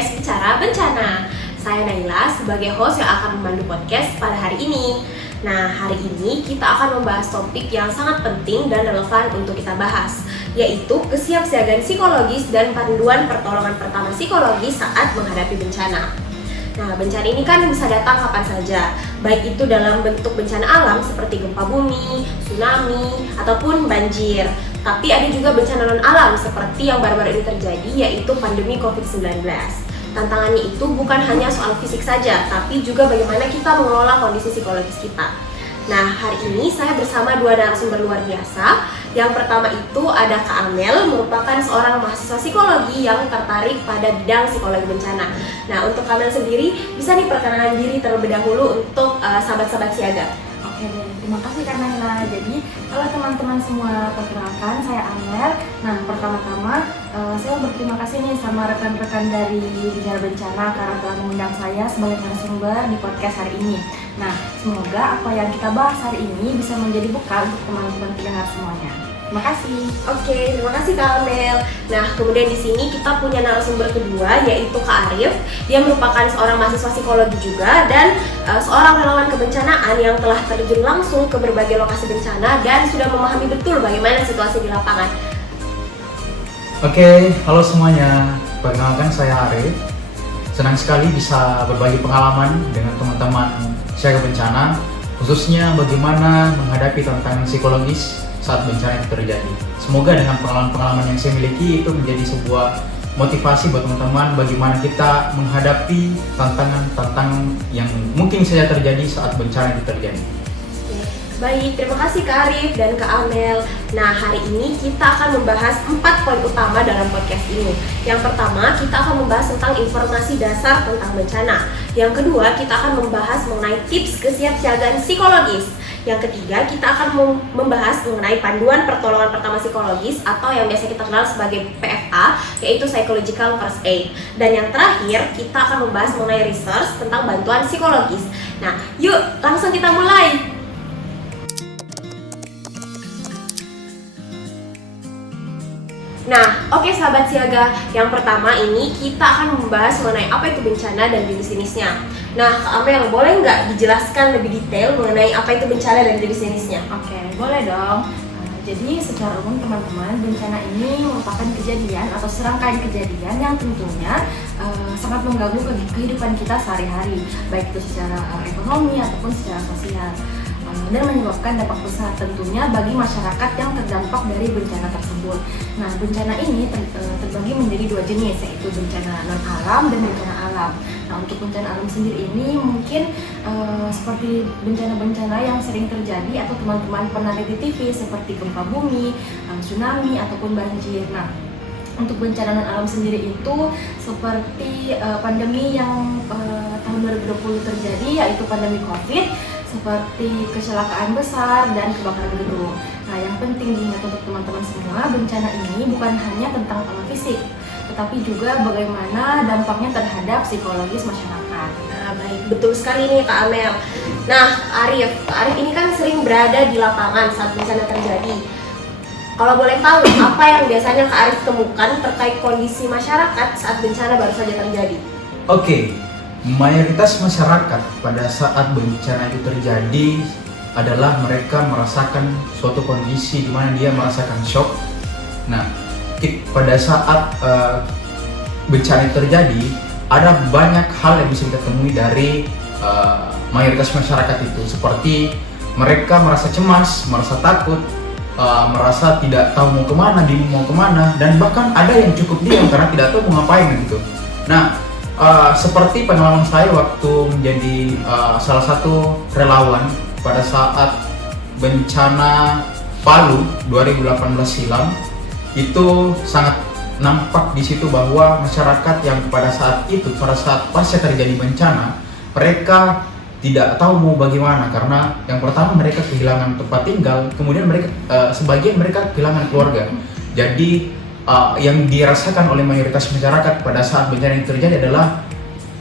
podcast Bicara Bencana. Saya Naila sebagai host yang akan memandu podcast pada hari ini. Nah, hari ini kita akan membahas topik yang sangat penting dan relevan untuk kita bahas, yaitu kesiapsiagaan psikologis dan panduan pertolongan pertama psikologis saat menghadapi bencana. Nah, bencana ini kan bisa datang kapan saja, baik itu dalam bentuk bencana alam seperti gempa bumi, tsunami, ataupun banjir. Tapi ada juga bencana non-alam seperti yang baru-baru ini terjadi, yaitu pandemi COVID-19. Tantangannya itu bukan hanya soal fisik saja, tapi juga bagaimana kita mengelola kondisi psikologis kita. Nah, hari ini saya bersama dua narasumber luar biasa. Yang pertama itu ada Kak Amel, merupakan seorang mahasiswa psikologi yang tertarik pada bidang psikologi bencana. Nah, untuk Kak Amel sendiri, bisa diperkenalkan diri terlebih dahulu untuk sahabat-sahabat siaga. Oke, terima kasih Kak Naila. Jadi, kalau teman-teman semua perkenalkan, saya Amel. Nah, pertama-tama saya berterima kasih nih sama rekan-rekan dari Bicara Bencana karena telah mengundang saya sebagai narasumber di podcast hari ini. Nah, semoga apa yang kita bahas hari ini bisa menjadi bekal untuk teman-teman pendengar semuanya. Terima kasih. Oke, terima kasih Kak Amel. Nah, kemudian di sini kita punya narasumber kedua, yaitu Kak Arif. Dia merupakan seorang mahasiswa psikologi juga dan seorang relawan kebencanaan yang telah terjun langsung ke berbagai lokasi bencana dan sudah memahami betul bagaimana situasi di lapangan. Oke, halo semuanya. Perkenalkan saya Arif. Senang sekali bisa berbagi pengalaman dengan teman-teman siaga bencana, khususnya bagaimana menghadapi tantangan psikologis saat bencana itu terjadi. Semoga dengan pengalaman-pengalaman yang saya miliki itu menjadi sebuah motivasi buat teman-teman bagaimana kita menghadapi tantangan-tantangan yang mungkin saja terjadi saat bencana itu terjadi. Baik, terima kasih Kak Arif dan Kak Amel. Nah, hari ini kita akan membahas 4 poin utama dalam podcast ini. Yang pertama, kita akan membahas tentang informasi dasar tentang bencana. Yang kedua, kita akan membahas mengenai tips kesiapsiagaan psikologis. Yang ketiga, kita akan membahas mengenai panduan pertolongan pertama psikologis atau yang biasa kita kenal sebagai PFA, yaitu Psychological First Aid. Dan yang terakhir, kita akan membahas mengenai research tentang bantuan psikologis. Nah, yuk langsung kita mulai. Nah, oke sahabat siaga, yang pertama ini kita akan membahas mengenai apa itu bencana dan jenis-jenisnya. Nah, Kak Amel, boleh nggak dijelaskan lebih detail mengenai apa itu bencana dan jenis-jenisnya? Oke, boleh dong. Jadi secara umum teman-teman, bencana ini merupakan kejadian atau serangkaian kejadian yang tentunya sangat mengganggu kehidupan kita sehari-hari, baik itu secara ekonomi ataupun secara sosial. Dan menyebabkan dampak besar tentunya bagi masyarakat yang terdampak dari bencana tersebut. Nah, bencana ini terbagi menjadi dua jenis, yaitu bencana non-alam dan bencana alam. Nah, untuk bencana alam sendiri ini mungkin seperti bencana-bencana yang sering terjadi atau teman-teman pernah lihat di TV seperti gempa bumi, tsunami, ataupun banjir. Nah, untuk bencana non-alam sendiri itu seperti pandemi yang tahun 2020 terjadi, yaitu pandemi COVID, seperti kecelakaan besar dan kebakaran gedung. Nah, yang penting diingat untuk teman-teman semua, bencana ini bukan hanya tentang fisik, tetapi juga bagaimana dampaknya terhadap psikologis masyarakat. Nah, baik, betul sekali nih Kak Amel. Nah, Arif ini kan sering berada di lapangan saat bencana terjadi. Kalau boleh tahu, apa yang biasanya Kak Arif temukan terkait kondisi masyarakat saat bencana baru saja terjadi? Oke, mayoritas masyarakat pada saat bencana itu terjadi adalah mereka merasakan suatu kondisi di mana dia merasakan shock. Nah, pada saat bencana itu terjadi, ada banyak hal yang bisa kita temui dari mayoritas masyarakat itu, seperti mereka merasa cemas, merasa takut, merasa tidak tahu mau kemana, bingung mau kemana, dan bahkan ada yang cukup diam karena tidak tahu mau ngapain gitu. Nah, seperti pengalaman saya waktu menjadi salah satu relawan pada saat bencana Palu 2018 silam, itu sangat nampak di situ bahwa masyarakat yang pada saat pasca terjadi bencana, mereka tidak tahu mau bagaimana karena yang pertama mereka kehilangan tempat tinggal, kemudian sebagian mereka kehilangan keluarga. Jadi yang dirasakan oleh mayoritas masyarakat pada saat bencana itu terjadi adalah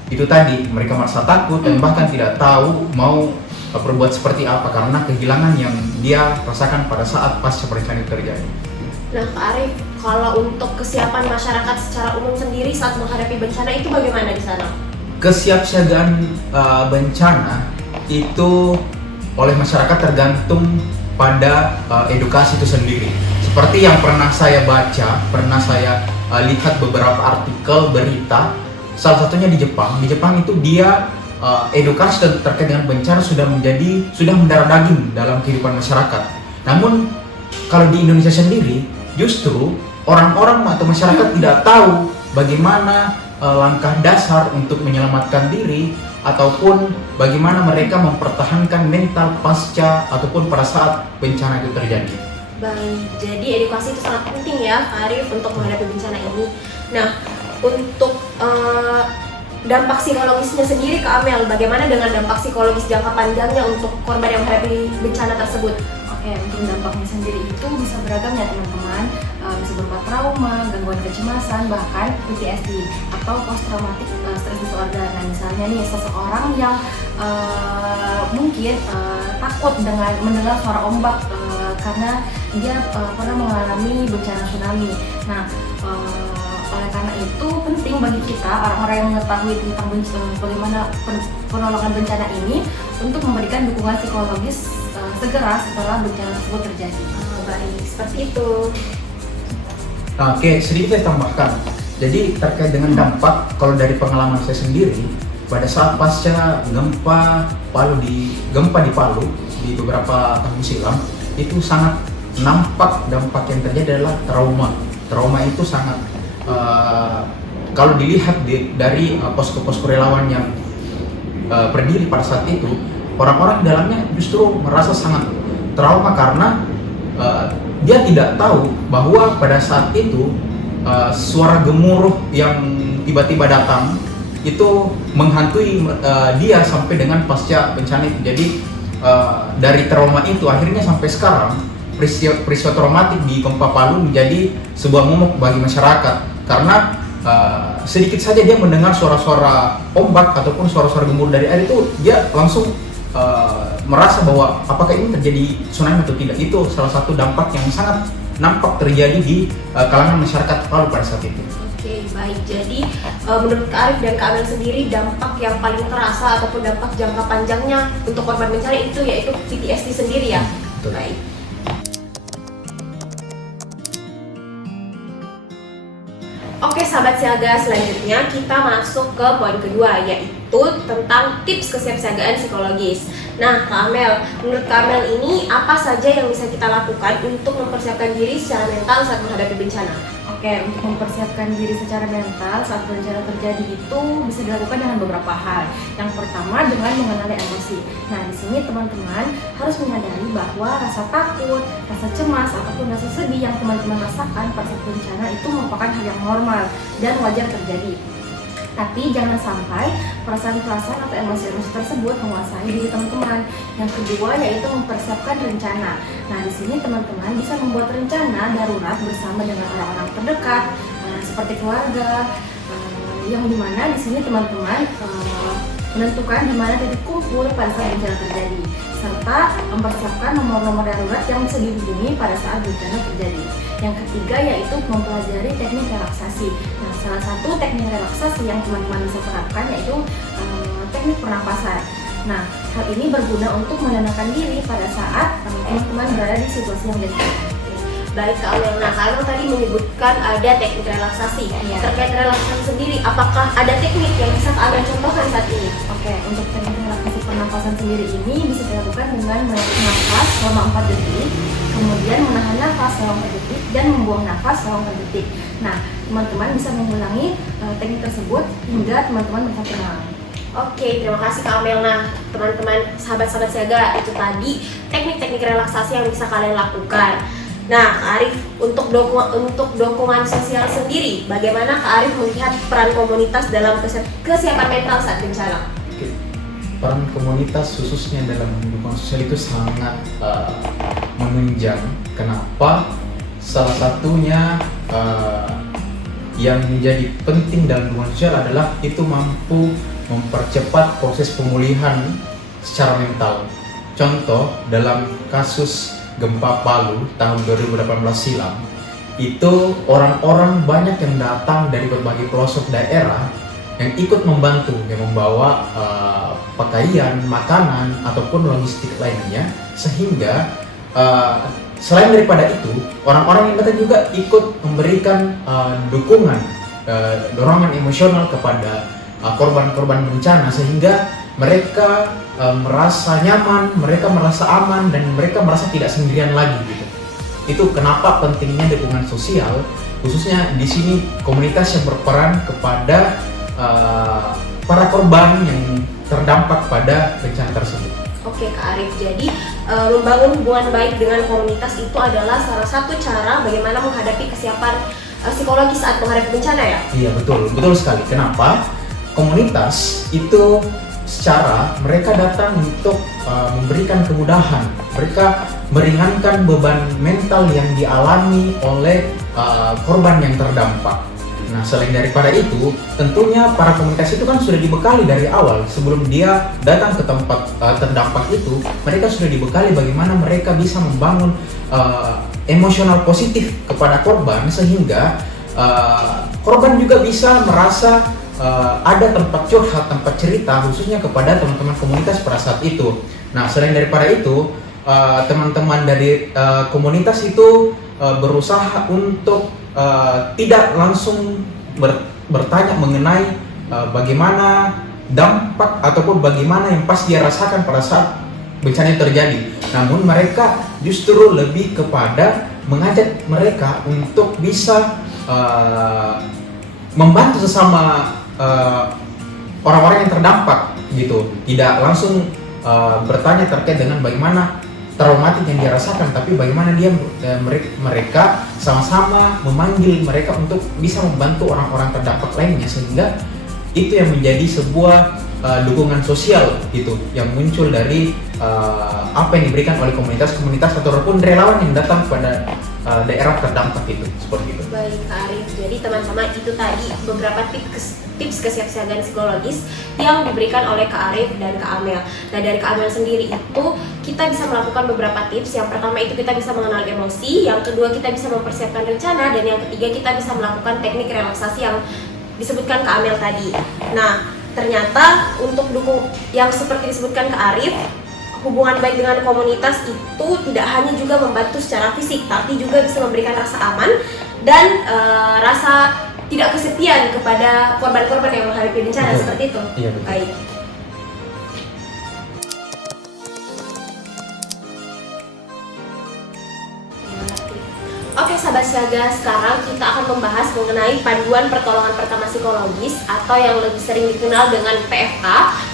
itu tadi, mereka merasa takut dan bahkan tidak tahu mau berbuat seperti apa karena kehilangan yang dia rasakan pada saat pasca bencana itu terjadi. Nah, Kak Arif, kalau untuk kesiapan masyarakat secara umum sendiri saat menghadapi bencana itu bagaimana di sana? Kesiapsiagaan bencana itu oleh masyarakat tergantung pada edukasi itu sendiri. Seperti yang pernah saya baca, pernah saya lihat beberapa artikel berita, salah satunya di Jepang. Di Jepang itu dia edukasi terkait dengan bencana sudah mendarah daging dalam kehidupan masyarakat. Namun kalau di Indonesia sendiri, justru orang-orang atau masyarakat tidak tahu bagaimana langkah dasar untuk menyelamatkan diri ataupun bagaimana mereka mempertahankan mental pasca ataupun pada saat bencana itu terjadi. Baik, jadi edukasi itu sangat penting ya, Kak Arif, untuk menghadapi bencana ini. Nah, untuk dampak psikologisnya sendiri, Kak Amel, bagaimana dengan dampak psikologis jangka panjangnya untuk korban yang menghadapi bencana tersebut? Oke, untuk dampaknya sendiri itu bisa beragam ya teman-teman, bisa berupa trauma, gangguan kecemasan, bahkan PTSD atau post traumatic stress disorder. Nah, misalnya nih seseorang yang mungkin takut dengan mendengar suara ombak karena dia pernah mengalami bencana tsunami. Nah, oleh karena itu penting bagi kita orang-orang yang mengetahui tentang bagaimana penanggulangan bencana ini untuk memberikan dukungan psikologis segera setelah bencana tersebut terjadi. Baik, seperti itu. Oke, sedikit saya tambahkan. Jadi terkait dengan dampak, kalau dari pengalaman saya sendiri, pada saat pasca gempa di Palu di beberapa tahun silam, itu sangat nampak dampak yang terjadi adalah trauma. Trauma itu sangat kalau dilihat dari posko-posko relawan yang berdiri pada saat itu, orang-orang di dalamnya justru merasa sangat trauma karena dia tidak tahu bahwa pada saat itu suara gemuruh yang tiba-tiba datang itu menghantui dia sampai dengan pasca bencana itu. Jadi dari trauma itu akhirnya sampai sekarang peristiwa traumatik di gempa Palu menjadi sebuah momok bagi masyarakat karena sedikit saja dia mendengar suara-suara ombak ataupun suara-suara gemuruh dari air itu dia langsung merasa bahwa apakah ini terjadi tsunami atau tidak. Itu salah satu dampak yang sangat nampak terjadi di kalangan masyarakat Palu pada saat itu. Oke, baik. Jadi menurut Kak Arif dan Kak Amel sendiri, dampak yang paling terasa ataupun dampak jangka panjangnya untuk korban bencana itu yaitu PTSD sendiri ya? Betul. Baik. Oke sahabat siaga, selanjutnya kita masuk ke poin kedua, yaitu tentang tips kesiapsiagaan psikologis. Nah Kak Amel, menurut Kak Amel ini apa saja yang bisa kita lakukan untuk mempersiapkan diri secara mental saat menghadapi bencana? Oke, untuk mempersiapkan diri secara mental saat bencana terjadi itu bisa dilakukan dengan beberapa hal. Yang pertama dengan mengenali emosi. Nah, di sini teman-teman harus menyadari bahwa rasa takut, rasa cemas ataupun rasa sedih yang teman-teman rasakan pada saat bencana itu merupakan hal yang normal dan wajar terjadi. Tapi jangan sampai perasaan-perasaan atau emosi-emosi tersebut menguasai diri teman-teman. Yang kedua yaitu mempersiapkan rencana. Nah, di sini teman-teman bisa membuat rencana darurat bersama dengan orang-orang terdekat, seperti keluarga, yang dimana di sini teman-teman menentukan di mana titik kumpul pada saat bencana terjadi, serta mempersiapkan nomor-nomor darurat yang bisa dihubungi pada saat bencana terjadi. Yang ketiga yaitu mempelajari teknik relaksasi. Nah, salah satu teknik relaksasi yang teman-teman bisa terapkan yaitu teknik pernapasan. Nah, hal ini berguna untuk menenangkan diri pada saat teman-teman berada di situasi yang bencana. Baik Kak Amel, nah Kak Amel tadi menyebutkan ada teknik relaksasi. Terkait relaksasi sendiri, apakah ada teknik yang bisa Kak Amel contohkan saat ini? Oke, untuk teknik relaksasi pernapasan sendiri ini bisa dilakukan dengan menarik nafas selama 4 detik, kemudian menahan nafas selama 4 detik, dan membuang nafas selama 4 detik. Nah, teman-teman bisa mengulangi teknik tersebut hingga teman-teman merasa tenang. Oke, terima kasih Kak Amel. Nah, teman-teman, sahabat-sahabat siaga, itu tadi teknik-teknik relaksasi yang bisa kalian lakukan. Nah, Kak Arif, untuk dukungan sosial sendiri, bagaimana Kak Arif melihat peran komunitas dalam kesiapan mental saat bencana? Oke. Peran komunitas khususnya dalam dukungan sosial itu sangat menunjang. Kenapa? Salah satunya yang menjadi penting dalam dukungan sosial adalah itu mampu mempercepat proses pemulihan secara mental. Contoh dalam kasus gempa Palu tahun 2018 silam, itu orang-orang banyak yang datang dari berbagai pelosok daerah yang ikut membantu, yang membawa pakaian, makanan, ataupun logistik lainnya, sehingga selain daripada itu, orang-orang yang datang juga ikut memberikan dukungan, dorongan emosional kepada korban-korban bencana, sehingga mereka merasa nyaman, mereka merasa aman, dan mereka merasa tidak sendirian lagi gitu. Itu kenapa pentingnya dukungan sosial, khususnya di sini komunitas yang berperan kepada para korban yang terdampak pada bencana tersebut. Oke Kak Arif, jadi membangun hubungan baik dengan komunitas itu adalah salah satu cara bagaimana menghadapi kesiapan psikologis saat menghadapi bencana ya? Iya betul sekali. Kenapa? Komunitas itu secara mereka datang untuk memberikan kemudahan, mereka meringankan beban mental yang dialami oleh korban yang terdampak. Nah, selain daripada itu, tentunya para komunitas itu kan sudah dibekali dari awal. Sebelum dia datang ke tempat terdampak itu, mereka sudah dibekali bagaimana mereka bisa membangun emosional positif kepada korban, sehingga korban juga bisa merasa ada tempat curhat, tempat cerita, khususnya kepada teman-teman komunitas pada saat itu. Nah, selain daripada itu, teman-teman dari komunitas itu berusaha untuk tidak langsung bertanya mengenai bagaimana dampak ataupun bagaimana yang pas dia rasakan pada saat bencana itu terjadi. Namun mereka justru lebih kepada mengajak mereka untuk bisa membantu sesama orang-orang yang terdampak gitu. Tidak langsung bertanya terkait dengan bagaimana traumatik yang dia rasakan, tapi bagaimana dia mereka sama-sama memanggil mereka untuk bisa membantu orang-orang terdampak lainnya, sehingga itu yang menjadi sebuah dukungan sosial gitu yang muncul dari apa yang diberikan oleh komunitas-komunitas ataupun relawan yang datang pada daerah terdampak itu, seperti itu. Baik Kak Arif, jadi teman-teman itu tadi beberapa tips kesiapsiagaan psikologis yang diberikan oleh Kak Arif dan Kak Amel. Nah, dari Kak Amel sendiri itu kita bisa melakukan beberapa tips. Yang pertama itu kita bisa mengenal emosi, yang kedua kita bisa mempersiapkan rencana, dan yang ketiga kita bisa melakukan teknik relaksasi yang disebutkan Kak Amel tadi. Nah, ternyata untuk dukung yang seperti disebutkan Kak Arif, hubungan baik dengan komunitas itu tidak hanya juga membantu secara fisik, tapi juga bisa memberikan rasa aman dan rasa tidak kesepian kepada korban-korban yang menghadapi bencana, seperti itu. Iya, betul. Baik. Oke sahabat siaga, sekarang kita akan membahas mengenai panduan pertolongan pertama psikologis atau yang lebih sering dikenal dengan PFK,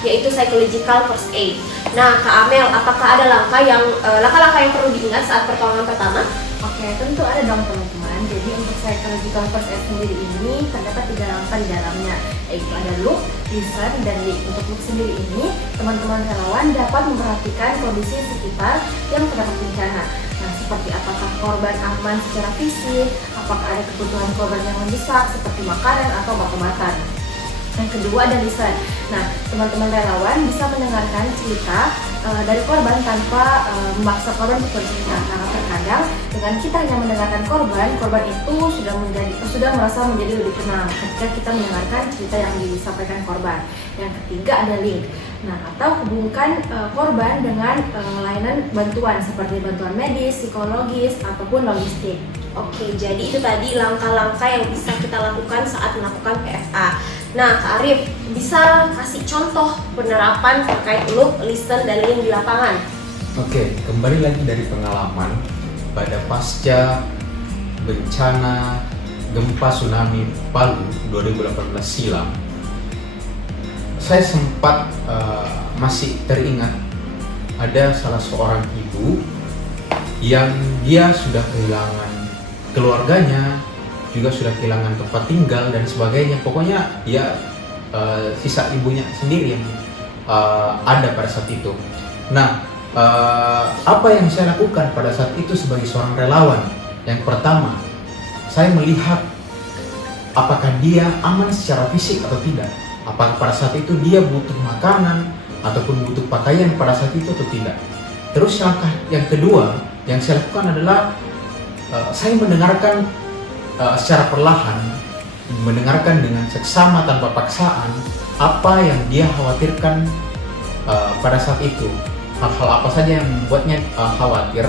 yaitu Psychological First Aid. Nah Kak Amel, apakah ada langkah-langkah yang perlu diingat saat pertolongan pertama? Oke, tentu ada dong teman-teman. Jadi untuk Psychological First Aid sendiri ini terdapat 3 langkah di dalamnya, yaitu ada look, listen, dan lead. Untuk look sendiri ini, teman-teman relawan dapat memperhatikan kondisi sekitar yang terdapat bencana. Nah, seperti apakah korban aman secara fisik, apakah ada kebutuhan korban yang mendesak seperti makanan atau obat-obatan. Yang kedua ada listen. Nah, teman-teman relawan bisa mendengarkan cerita dari korban tanpa memaksa korban untuk bercerita. Karena terkadang dengan kita hanya mendengarkan korban itu sudah merasa menjadi lebih tenang ketika kita mendengarkan cerita yang disampaikan korban. Yang ketiga ada link. Nah, atau hubungkan korban dengan layanan bantuan seperti bantuan medis, psikologis, ataupun logistik. Oke, jadi itu tadi langkah-langkah yang bisa kita lakukan saat melakukan PFA. Nah, Kak Arif, bisa kasih contoh penerapan terkait look, listen, dan link di lapangan? Oke, kembali lagi dari pengalaman pada pasca bencana gempa tsunami Palu 2018 silam. Saya sempat masih teringat ada salah seorang ibu yang dia sudah kehilangan keluarganya, juga sudah kehilangan tempat tinggal dan sebagainya. Pokoknya ya sisa ibunya sendiri yang ada pada saat itu. Nah, apa yang saya lakukan pada saat itu sebagai seorang relawan? Yang pertama, saya melihat apakah dia aman secara fisik atau tidak. Apakah pada saat itu dia butuh makanan ataupun butuh pakaian pada saat itu atau tidak. Terus langkah yang kedua yang saya lakukan adalah saya mendengarkan secara perlahan mendengarkan dengan seksama tanpa paksaan apa yang dia khawatirkan pada saat itu, hal-hal apa saja yang membuatnya khawatir.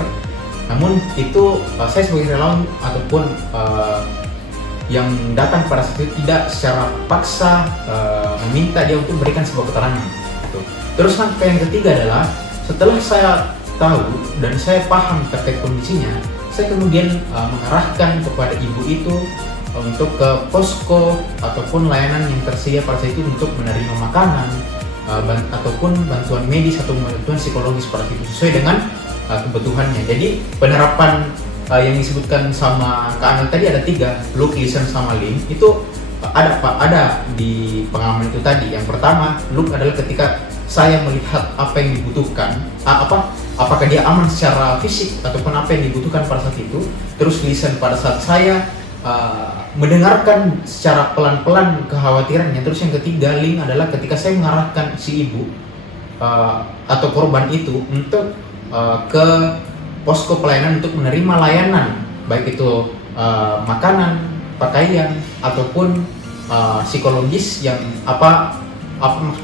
Namun itu saya sebagai relawan ataupun yang datang pada saat itu tidak secara paksa meminta dia untuk memberikan sebuah keterangan gitu. Terus langkah yang ketiga adalah setelah saya tahu dan saya paham terkait kondisinya, saya kemudian mengarahkan kepada ibu itu untuk ke posko ataupun layanan yang tersedia pada saat itu untuk menerima makanan ataupun bantuan medis atau bantuan psikologis pada saat itu sesuai dengan kebutuhannya. Jadi penerapan yang disebutkan sama Kak Amel tadi ada 3, look, listen, sama link. Itu ada di pengalaman itu tadi. Yang pertama, look adalah ketika saya melihat apa yang dibutuhkan, apakah dia aman secara fisik ataupun apa yang dibutuhkan pada saat itu. Terus listen pada saat saya mendengarkan secara pelan-pelan kekhawatirannya. Terus yang ketiga, link adalah ketika saya mengarahkan si ibu atau korban itu untuk ke posko pelayanan untuk menerima layanan, baik itu makanan, pakaian, ataupun psikologis yang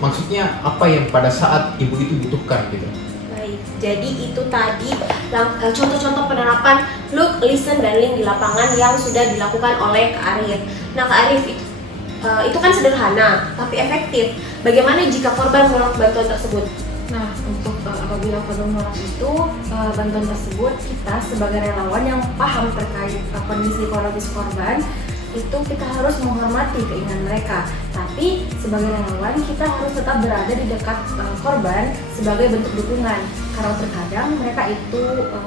maksudnya apa yang pada saat ibu itu butuhkan gitu. Baik, jadi itu tadi contoh-contoh penerapan look, listen, dan link di lapangan yang sudah dilakukan oleh Kak Arif. Nah, Kak Arif, itu kan sederhana tapi efektif. Bagaimana jika korban menolak bantuan tersebut? Nah, untuk apabila korban menolak itu, bantuan tersebut kita sebagai relawan yang paham terkait kondisi psikologis korban, itu kita harus menghormati keinginan mereka. Tapi sebagai relawan kita harus tetap berada di dekat korban sebagai bentuk dukungan. Karena terkadang mereka itu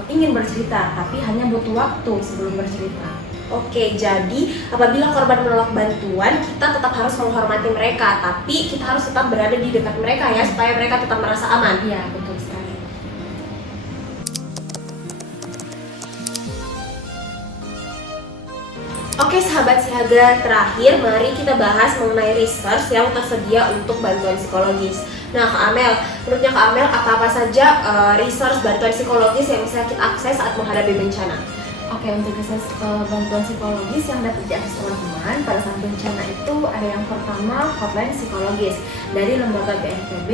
ingin bercerita, tapi hanya butuh waktu sebelum bercerita. Oke, jadi apabila korban menolak bantuan, kita tetap harus menghormati mereka, tapi kita harus tetap berada di dekat mereka ya, supaya mereka tetap merasa aman. Iya, betul sekali. Oke sahabat siaga, terakhir mari kita bahas mengenai research yang tersedia untuk bantuan psikologis. Nah Kak Amel, menurutnya Kak Amel apa-apa saja research bantuan psikologis yang bisa kita akses saat menghadapi bencana? Oke, untuk akses bantuan psikologis yang dapat diakses teman-teman pada saat bencana itu ada yang pertama hotline psikologis dari lembaga BNPB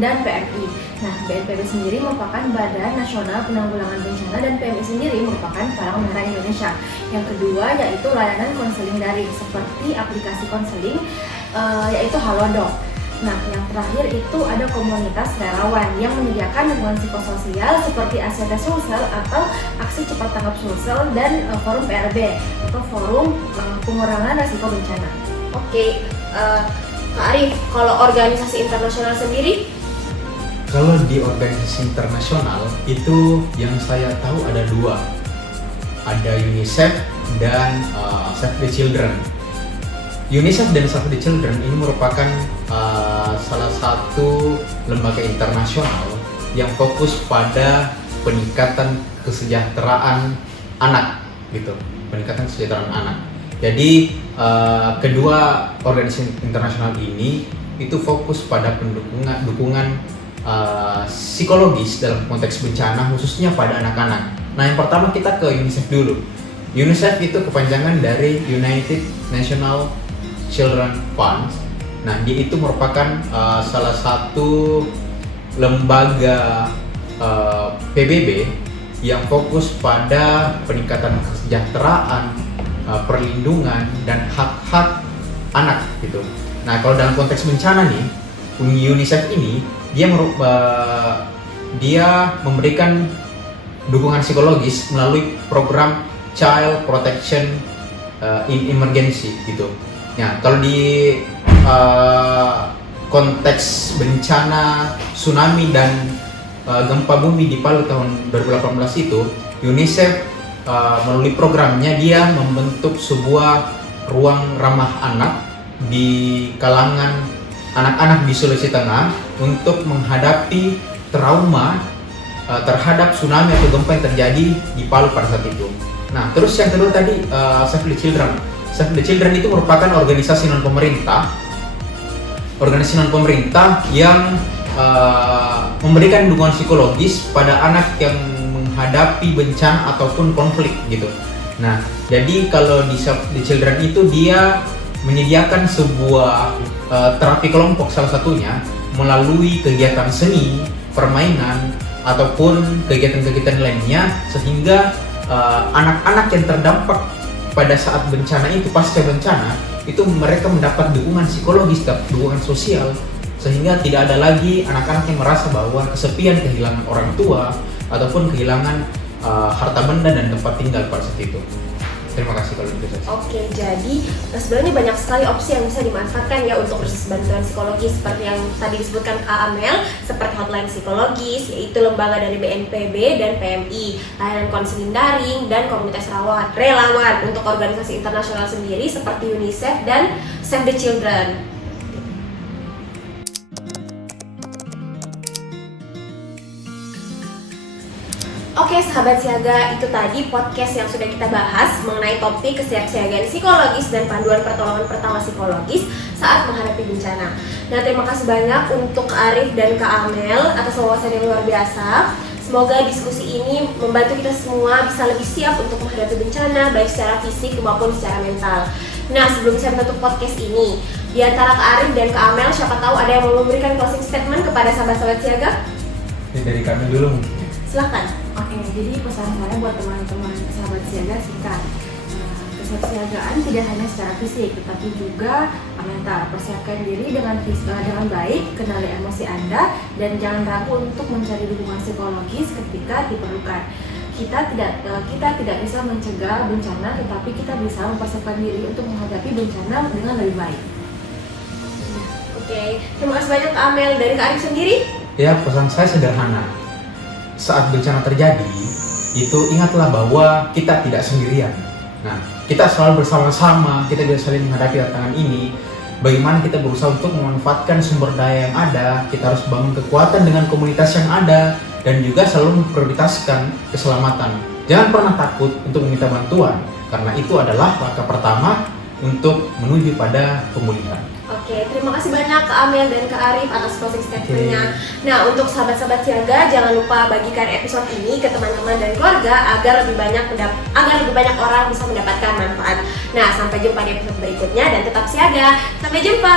dan PMI. Nah, BNPB sendiri merupakan Badan Nasional Penanggulangan Bencana dan PMI sendiri merupakan Palang Merah Indonesia. Yang kedua yaitu layanan konseling daring seperti aplikasi konseling yaitu Halodoc. Nah, yang terakhir itu ada komunitas relawan yang menyediakan dukungan psikososial seperti ACT Sulsel atau Aksi Cepat Tanggap Sulsel dan Forum PRB atau Forum Pengurangan Risiko Bencana. Oke, Kak Arif, kalau organisasi internasional sendiri? Kalau di organisasi internasional itu yang saya tahu ada 2, ada UNICEF dan Save the Children. UNICEF dan Save the Children ini merupakan salah satu lembaga internasional yang fokus pada peningkatan kesejahteraan anak, gitu, peningkatan kesejahteraan anak. Jadi kedua organisasi internasional ini itu fokus pada dukungan psikologis dalam konteks bencana, khususnya pada anak-anak. Nah, yang pertama kita ke UNICEF dulu. UNICEF itu kepanjangan dari United National Children Fund. Nah, dia itu merupakan salah satu lembaga PBB yang fokus pada peningkatan kesejahteraan, perlindungan dan hak-hak anak gitu. Nah, kalau dalam konteks bencana nih, UNICEF ini dia memberikan dukungan psikologis melalui program Child Protection in Emergency gitu. Nah, kalau di konteks bencana tsunami dan gempa bumi di Palu tahun 2018 itu, UNICEF melalui programnya dia membentuk sebuah ruang ramah anak di kalangan anak-anak di Sulawesi Tengah untuk menghadapi trauma terhadap tsunami atau gempa yang terjadi di Palu pada saat itu. Nah, terus yang kedua tadi Save the Children. Save the Children itu merupakan organisasi non-pemerintah yang memberikan dukungan psikologis pada anak yang menghadapi bencana ataupun konflik gitu. Nah, jadi kalau di Save the Children itu dia menyediakan sebuah terapi kelompok salah satunya melalui kegiatan seni, permainan, ataupun kegiatan-kegiatan lainnya, sehingga anak-anak yang terdampak pada saat bencana itu, pasca bencana, itu mereka mendapat dukungan psikologis, dukungan sosial, sehingga tidak ada lagi anak-anak yang merasa bahwa kesepian, kehilangan orang tua, ataupun kehilangan harta benda dan tempat tinggal pada saat itu. Terima kasih kalau itu saja. Oke, jadi sebenarnya banyak sekali opsi yang bisa dimanfaatkan ya untuk bantuan psikologis, seperti yang tadi disebutkan Kak Amel, seperti hotline psikologis, yaitu lembaga dari BNPB dan PMI, layanan konseling daring, dan komunitas relawan untuk organisasi internasional sendiri seperti UNICEF dan Save the Children. Oke sahabat siaga, itu tadi podcast yang sudah kita bahas mengenai topik kesiapsiagaan psikologis dan panduan pertolongan pertama psikologis saat menghadapi bencana. Nah, terima kasih banyak untuk Arif dan Kak Amel atas wawasan yang luar biasa. Semoga diskusi ini membantu kita semua bisa lebih siap untuk menghadapi bencana, baik secara fisik maupun secara mental. Nah, sebelum saya menutup podcast ini, di antara Kak Arif dan Kak Amel, siapa tahu ada yang mau memberikan closing statement kepada sahabat-sahabat siaga? Dari kami dulu mungkin. Silahkan. Oke, jadi pesan saya buat teman-teman sahabat siaga singkat. Kesiapsiagaan tidak hanya secara fisik, tetapi juga mental. Persiapkan diri dengan baik, kenali emosi Anda, dan jangan ragu untuk mencari dukungan psikologis ketika diperlukan. Kita tidak bisa mencegah bencana, tetapi kita bisa mempersiapkan diri untuk menghadapi bencana dengan lebih baik. Oke, terima kasih banyak Kak Amel. Dari Kak Arif sendiri? Ya, pesan saya sederhana. Saat bencana terjadi, itu ingatlah bahwa kita tidak sendirian. Nah, kita selalu bersama-sama, kita bisa saling menghadapi tantangan ini. Bagaimana kita berusaha untuk memanfaatkan sumber daya yang ada, kita harus bangun kekuatan dengan komunitas yang ada, dan juga selalu memprioritaskan keselamatan. Jangan pernah takut untuk meminta bantuan, karena itu adalah langkah pertama untuk menuju pada pemulihan. Oke, terima kasih banyak Kak Amel dan Kak Arif atas closing statement-nya. Nah, untuk sahabat-sahabat siaga, jangan lupa bagikan episode ini ke teman-teman dan keluarga agar lebih banyak orang bisa mendapatkan manfaat. Nah, sampai jumpa di episode berikutnya dan tetap siaga. Sampai jumpa.